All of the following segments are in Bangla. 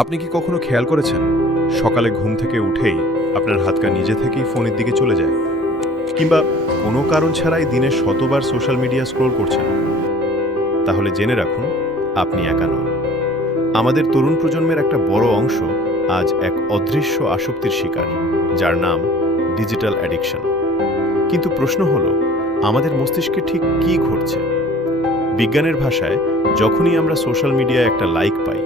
আপনি কি কখনো খেয়াল করেছেন সকালে ঘুম থেকে উঠেই আপনার হাতটা নিজে থেকেই ফোনের দিকে চলে যায়, কিংবা কোনো কারণ ছাড়াই দিনে শতবার সোশ্যাল মিডিয়া স্ক্রোল করছেন? তাহলে জেনে রাখুন, আপনি একা নন। আমাদের তরুণ প্রজন্মের একটা বড় অংশ আজ এক অদৃশ্য আসক্তির শিকার, যার নাম ডিজিটাল অ্যাডিকশন। কিন্তু প্রশ্ন হলো, আমাদের মস্তিষ্কে ঠিক কী ঘটছে? বিজ্ঞানের ভাষায়, যখনই আমরা সোশ্যাল মিডিয়ায় একটা লাইক পাই,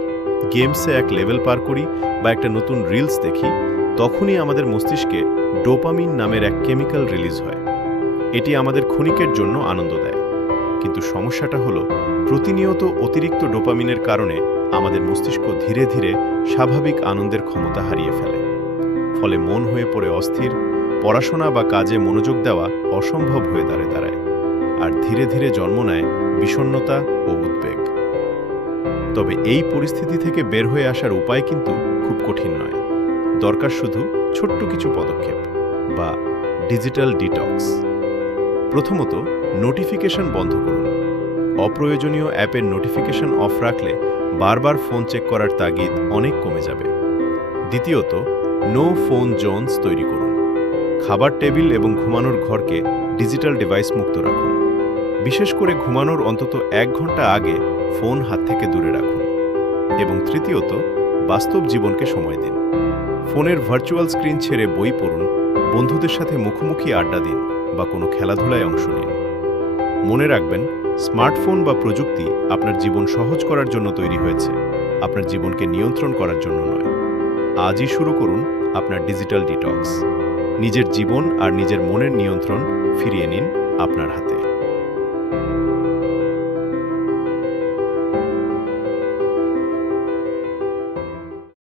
গেমসে এক লেভেল পার করি বা একটা নতুন রিলস দেখি, তখনই আমাদের মস্তিষ্কে ডোপামিন নামের এক কেমিক্যাল রিলিজ হয়। এটি আমাদের ক্ষণিকের জন্য আনন্দ দেয়। কিন্তু সমস্যাটা হলো, প্রতিনিয়ত অতিরিক্ত ডোপামিনের কারণে আমাদের মস্তিষ্ক ধীরে ধীরে স্বাভাবিক আনন্দের ক্ষমতা হারিয়ে ফেলে। ফলে মন হয়ে পড়ে অস্থির, পড়াশোনা বা কাজে মনোযোগ দেওয়া অসম্ভব হয়ে দাঁড়ায়, আর ধীরে ধীরে জন্ম নেয় বিষণ্ণতা ও উদ্বেগ। তবে এই পরিস্থিতি থেকে বের হয়ে আসার উপায় কিন্তু খুব কঠিন নয়। দরকার শুধু ছোট্ট কিছু পদক্ষেপ, বা ডিজিটাল ডিটক্স। প্রথমত, নোটিফিকেশন বন্ধ করুন। অপ্রয়োজনীয় অ্যাপের নোটিফিকেশন অফ রাখলে বারবার ফোন চেক করার তাগিদ অনেক কমে যাবে। দ্বিতীয়ত, নো ফোন জোনস তৈরি করুন। খাবার টেবিল এবং ঘুমানোর ঘরকে ডিজিটাল ডিভাইস মুক্ত রাখুন। বিশেষ করে ঘুমানোর অন্তত 1 ঘন্টা আগে ফোন হাত থেকে দূরে রাখুন। এবং তৃতীয়ত, বাস্তব জীবনকে সময় দিন। ফোনের ভার্চুয়াল স্ক্রিন ছেড়ে বই পড়ুন, বন্ধুদের সাথে মুখোমুখি আড্ডা দিন, বা কোনো খেলাধুলায় অংশ নিন। মনে রাখবেন, স্মার্টফোন বা প্রযুক্তি আপনার জীবন সহজ করার জন্য তৈরি হয়েছে, আপনার জীবনকে নিয়ন্ত্রণ করার জন্য নয়। আজই শুরু করুন আপনার ডিজিটাল ডিটক্স। নিজের জীবন আর নিজের মনের নিয়ন্ত্রণ ফিরিয়ে নিন আপনার হাতে।